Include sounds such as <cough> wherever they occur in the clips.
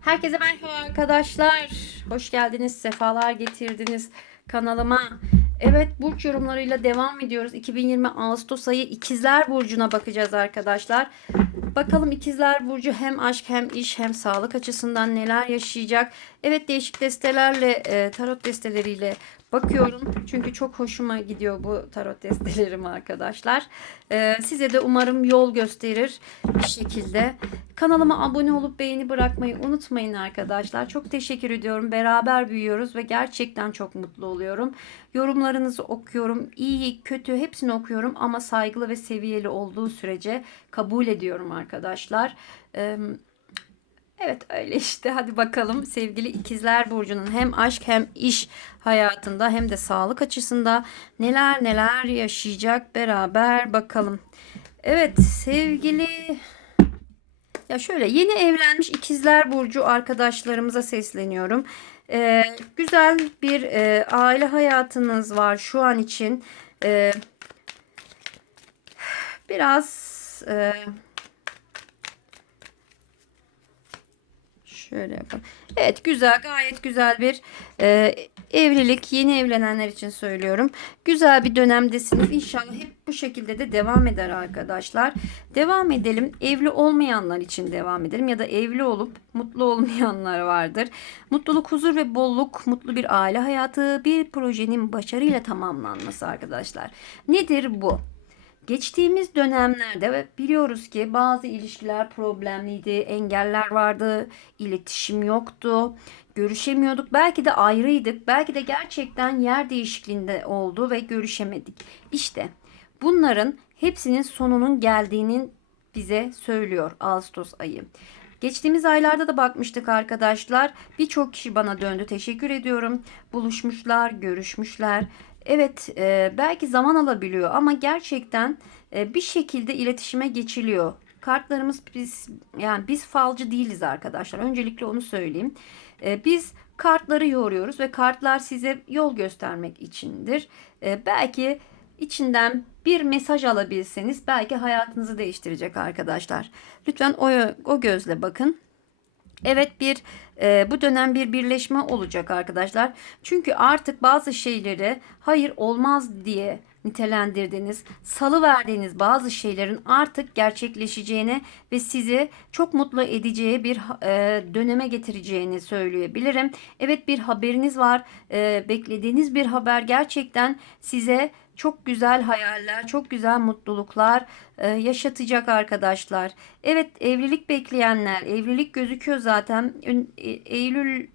Herkese merhaba arkadaşlar. Hoş geldiniz, sefalar getirdiniz kanalıma. Evet, burç yorumlarıyla devam ediyoruz. 2020 Ağustos ayı İkizler Burcu'na bakacağız arkadaşlar. Bakalım İkizler Burcu hem aşk hem iş hem sağlık açısından neler yaşayacak. Evet, değişik destelerle, e, tarot desteleriyle bakıyorum. Çünkü çok hoşuma gidiyor bu tarot destelerim arkadaşlar. E, size de umarım yol gösterir bir şekilde. Kanalıma abone olup beğeni bırakmayı unutmayın arkadaşlar. Çok teşekkür ediyorum. Beraber büyüyoruz ve gerçekten çok mutlu oluyorum. Yorumlarınızı okuyorum. İyi, kötü hepsini okuyorum ama saygılı ve seviyeli olduğu sürece kabul ediyorum arkadaşlar. Ee, Evet öyle işte hadi bakalım sevgili ikizler burcunun hem aşk hem iş hayatında hem de sağlık açısında neler neler yaşayacak beraber bakalım. Evet sevgili ya şöyle yeni evlenmiş ikizler burcu arkadaşlarımıza sesleniyorum. Ee, güzel bir e, aile hayatınız var şu an için. Ee, biraz e, şöyle yapalım. Evet güzel gayet güzel bir e, evlilik yeni evlenenler için söylüyorum. Güzel bir dönemdesiniz. İnşallah hep bu şekilde de devam eder arkadaşlar. Devam edelim. Evli olmayanlar için devam edelim ya da evli olup mutlu olmayanlar vardır. Mutluluk, huzur ve bolluk, mutlu bir aile hayatı, bir projenin başarıyla tamamlanması arkadaşlar. Nedir bu? Geçtiğimiz dönemlerde biliyoruz ki bazı ilişkiler problemliydi, engeller vardı, iletişim yoktu, görüşemiyorduk. Belki de ayrıydık, belki de gerçekten yer değişikliğinde oldu ve görüşemedik. İşte bunların hepsinin sonunun geldiğinin bize söylüyor Ağustos ayı. Geçtiğimiz aylarda da bakmıştık arkadaşlar. Birçok kişi bana döndü. Teşekkür ediyorum. Buluşmuşlar, görüşmüşler. Evet, e, belki zaman alabiliyor ama gerçekten e, bir şekilde iletişime geçiliyor. Kartlarımız biz yani biz falcı değiliz arkadaşlar. Öncelikle onu söyleyeyim. E, biz kartları yoruyoruz ve kartlar size yol göstermek içindir. E, belki içinden bir mesaj alabilseniz belki hayatınızı değiştirecek arkadaşlar. Lütfen o, o gözle bakın. Evet bir e, bu dönem bir birleşme olacak arkadaşlar. Çünkü artık bazı şeyleri hayır olmaz diye nitelendirdiğiniz, salı verdiğiniz bazı şeylerin artık gerçekleşeceğini ve sizi çok mutlu edeceği bir e, döneme getireceğini söyleyebilirim. Evet bir haberiniz var. E, beklediğiniz bir haber gerçekten size çok güzel hayaller, çok güzel mutluluklar e, yaşatacak arkadaşlar. Evet evlilik bekleyenler, evlilik gözüküyor zaten. E, Eylül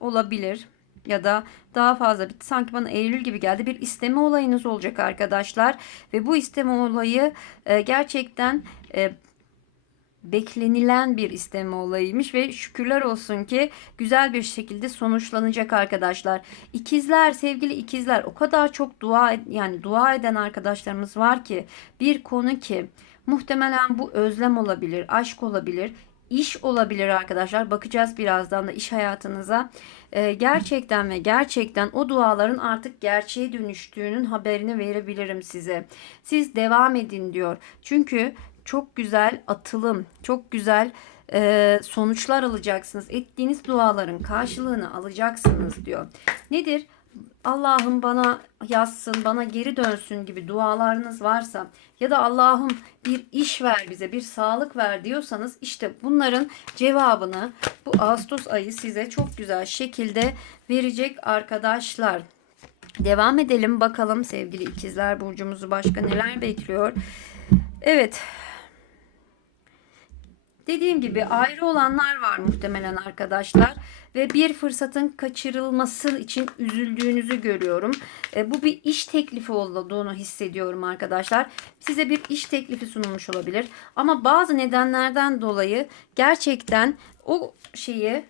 olabilir ya da daha fazla bir sanki bana Eylül gibi geldi bir isteme olayınız olacak arkadaşlar ve bu isteme olayı e, gerçekten e, beklenilen bir isteme olayıymış ve şükürler olsun ki güzel bir şekilde sonuçlanacak arkadaşlar. İkizler, sevgili ikizler o kadar çok dua yani dua eden arkadaşlarımız var ki bir konu ki muhtemelen bu özlem olabilir, aşk olabilir, iş olabilir arkadaşlar. Bakacağız birazdan da iş hayatınıza. Ee, gerçekten ve gerçekten o duaların artık gerçeğe dönüştüğünün haberini verebilirim size. Siz devam edin diyor. Çünkü çok güzel atılım, çok güzel e, sonuçlar alacaksınız. Ettiğiniz duaların karşılığını alacaksınız diyor. Nedir? Allah'ım bana yazsın, bana geri dönsün gibi dualarınız varsa ya da Allah'ım bir iş ver bize, bir sağlık ver diyorsanız işte bunların cevabını bu Ağustos ayı size çok güzel şekilde verecek arkadaşlar. Devam edelim bakalım sevgili ikizler burcumuzu başka neler bekliyor. Evet Dediğim gibi ayrı olanlar var muhtemelen arkadaşlar ve bir fırsatın kaçırılması için üzüldüğünüzü görüyorum. E, bu bir iş teklifi olduğunu hissediyorum arkadaşlar. Size bir iş teklifi sunulmuş olabilir ama bazı nedenlerden dolayı gerçekten o şeyi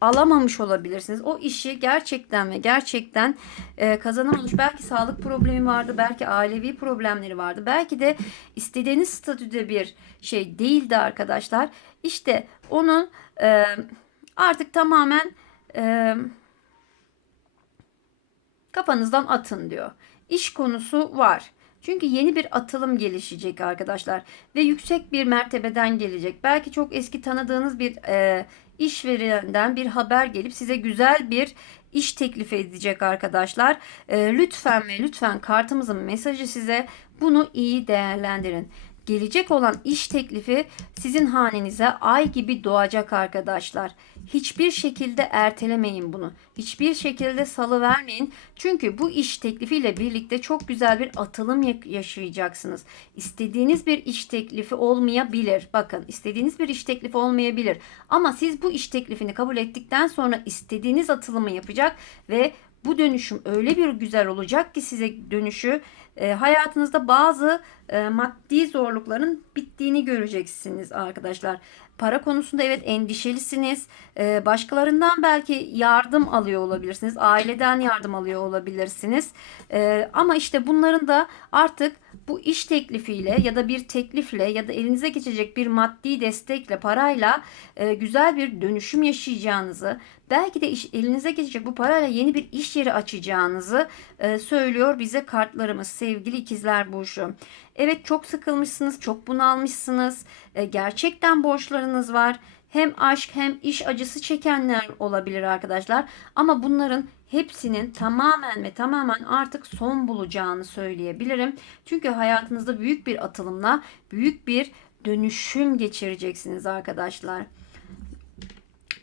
alamamış olabilirsiniz. O işi gerçekten ve gerçekten e, kazanamamış. Belki sağlık problemi vardı, belki ailevi problemleri vardı. Belki de istediğiniz statüde bir şey değildi arkadaşlar. İşte onun e, artık tamamen e, kafanızdan atın diyor. İş konusu var. Çünkü yeni bir atılım gelişecek arkadaşlar ve yüksek bir mertebeden gelecek. Belki çok eski tanıdığınız bir e, işverenden bir haber gelip size güzel bir iş teklif edecek arkadaşlar. E, lütfen ve lütfen kartımızın mesajı size bunu iyi değerlendirin. Gelecek olan iş teklifi sizin hanenize ay gibi doğacak arkadaşlar. Hiçbir şekilde ertelemeyin bunu. Hiçbir şekilde salı vermeyin. Çünkü bu iş teklifiyle birlikte çok güzel bir atılım yaşayacaksınız. İstediğiniz bir iş teklifi olmayabilir. Bakın istediğiniz bir iş teklifi olmayabilir. Ama siz bu iş teklifini kabul ettikten sonra istediğiniz atılımı yapacak ve bu dönüşüm öyle bir güzel olacak ki size dönüşü e, hayatınızda bazı e, maddi zorlukların bittiğini göreceksiniz arkadaşlar. Para konusunda evet endişelisiniz. E, başkalarından belki yardım alıyor olabilirsiniz. Aileden yardım alıyor olabilirsiniz. E, ama işte bunların da artık bu iş teklifiyle ya da bir teklifle ya da elinize geçecek bir maddi destekle parayla e, güzel bir dönüşüm yaşayacağınızı belki de iş, elinize geçecek bu parayla yeni bir iş yeri açacağınızı söylüyor bize kartlarımız sevgili ikizler burcu. Evet çok sıkılmışsınız, çok bunalmışsınız. E, gerçekten borçlarınız var. Hem aşk hem iş acısı çekenler olabilir arkadaşlar. Ama bunların hepsinin tamamen ve tamamen artık son bulacağını söyleyebilirim. Çünkü hayatınızda büyük bir atılımla büyük bir dönüşüm geçireceksiniz arkadaşlar.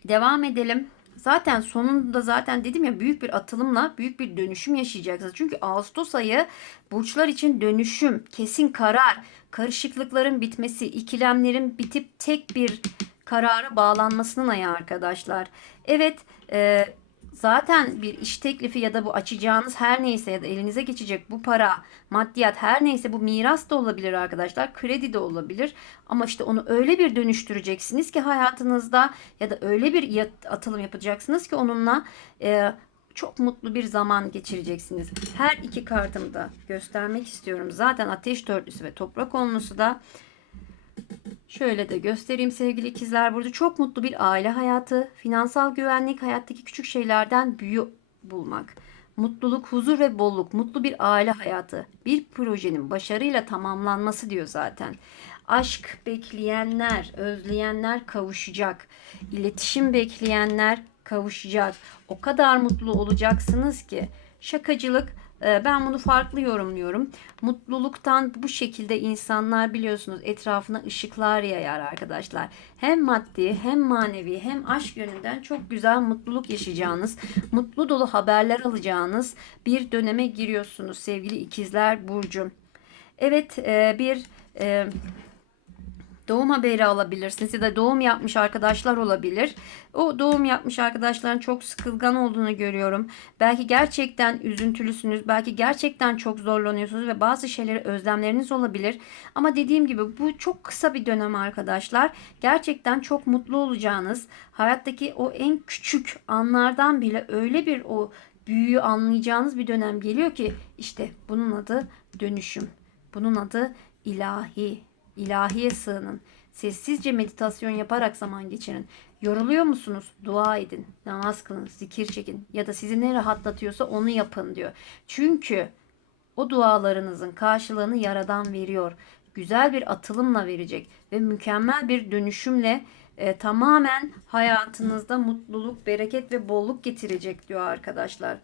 Devam edelim. Zaten sonunda zaten dedim ya büyük bir atılımla büyük bir dönüşüm yaşayacaksınız. Çünkü Ağustos ayı burçlar için dönüşüm, kesin karar, karışıklıkların bitmesi, ikilemlerin bitip tek bir karara bağlanmasının ayı arkadaşlar. Evet, e, zaten bir iş teklifi ya da bu açacağınız her neyse ya da elinize geçecek bu para, maddiyat her neyse bu miras da olabilir arkadaşlar. Kredi de olabilir. Ama işte onu öyle bir dönüştüreceksiniz ki hayatınızda ya da öyle bir atılım yapacaksınız ki onunla e, çok mutlu bir zaman geçireceksiniz. Her iki kartımı da göstermek istiyorum. Zaten ateş dörtlüsü ve toprak onlusu da Şöyle de göstereyim sevgili ikizler burada çok mutlu bir aile hayatı, finansal güvenlik, hayattaki küçük şeylerden büyü bulmak. Mutluluk, huzur ve bolluk, mutlu bir aile hayatı, bir projenin başarıyla tamamlanması diyor zaten. Aşk bekleyenler, özleyenler kavuşacak. İletişim bekleyenler kavuşacak. O kadar mutlu olacaksınız ki şakacılık ben bunu farklı yorumluyorum. Mutluluktan bu şekilde insanlar biliyorsunuz etrafına ışıklar yayar arkadaşlar. Hem maddi hem manevi hem aşk yönünden çok güzel mutluluk yaşayacağınız, mutlu dolu haberler alacağınız bir döneme giriyorsunuz sevgili ikizler Burcu. Evet e, bir e, doğum haberi alabilirsiniz ya da doğum yapmış arkadaşlar olabilir. O doğum yapmış arkadaşların çok sıkılgan olduğunu görüyorum. Belki gerçekten üzüntülüsünüz, belki gerçekten çok zorlanıyorsunuz ve bazı şeyleri özlemleriniz olabilir. Ama dediğim gibi bu çok kısa bir dönem arkadaşlar. Gerçekten çok mutlu olacağınız, hayattaki o en küçük anlardan bile öyle bir o büyüyü anlayacağınız bir dönem geliyor ki işte bunun adı dönüşüm. Bunun adı ilahi İlahiye sığının. Sessizce meditasyon yaparak zaman geçirin. Yoruluyor musunuz? Dua edin, namaz kılın, zikir çekin ya da sizi ne rahatlatıyorsa onu yapın diyor. Çünkü o dualarınızın karşılığını yaradan veriyor. Güzel bir atılımla verecek ve mükemmel bir dönüşümle e, tamamen hayatınızda mutluluk, bereket ve bolluk getirecek diyor arkadaşlar.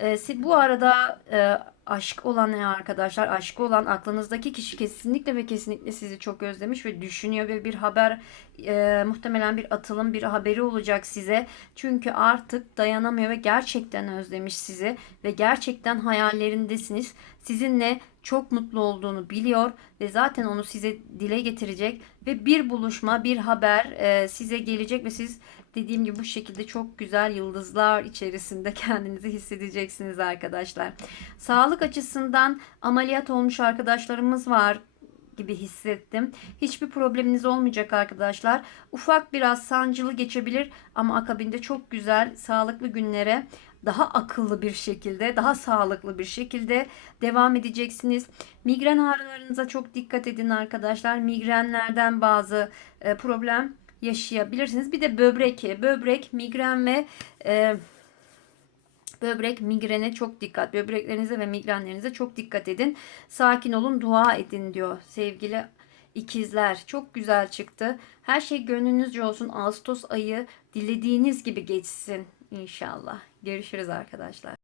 E, bu arada e, aşk olan ne arkadaşlar aşkı olan aklınızdaki kişi kesinlikle ve kesinlikle sizi çok özlemiş ve düşünüyor ve bir haber e, muhtemelen bir atılım bir haberi olacak size. Çünkü artık dayanamıyor ve gerçekten özlemiş sizi ve gerçekten hayallerindesiniz. Sizinle çok mutlu olduğunu biliyor ve zaten onu size dile getirecek ve bir buluşma bir haber e, size gelecek ve siz dediğim gibi bu şekilde çok güzel yıldızlar içerisinde <laughs> kendinizi hissedeceksiniz arkadaşlar. Sağlık açısından ameliyat olmuş arkadaşlarımız var gibi hissettim. Hiçbir probleminiz olmayacak arkadaşlar. Ufak biraz sancılı geçebilir ama akabinde çok güzel sağlıklı günlere daha akıllı bir şekilde, daha sağlıklı bir şekilde devam edeceksiniz. Migren ağrılarınıza çok dikkat edin arkadaşlar. Migrenlerden bazı e, problem yaşayabilirsiniz. Bir de böbrek, böbrek, migren ve e, Böbrek, migrene çok dikkat. Böbreklerinize ve migrenlerinize çok dikkat edin. Sakin olun, dua edin diyor sevgili ikizler. Çok güzel çıktı. Her şey gönlünüzce olsun. Ağustos ayı dilediğiniz gibi geçsin inşallah. Görüşürüz arkadaşlar.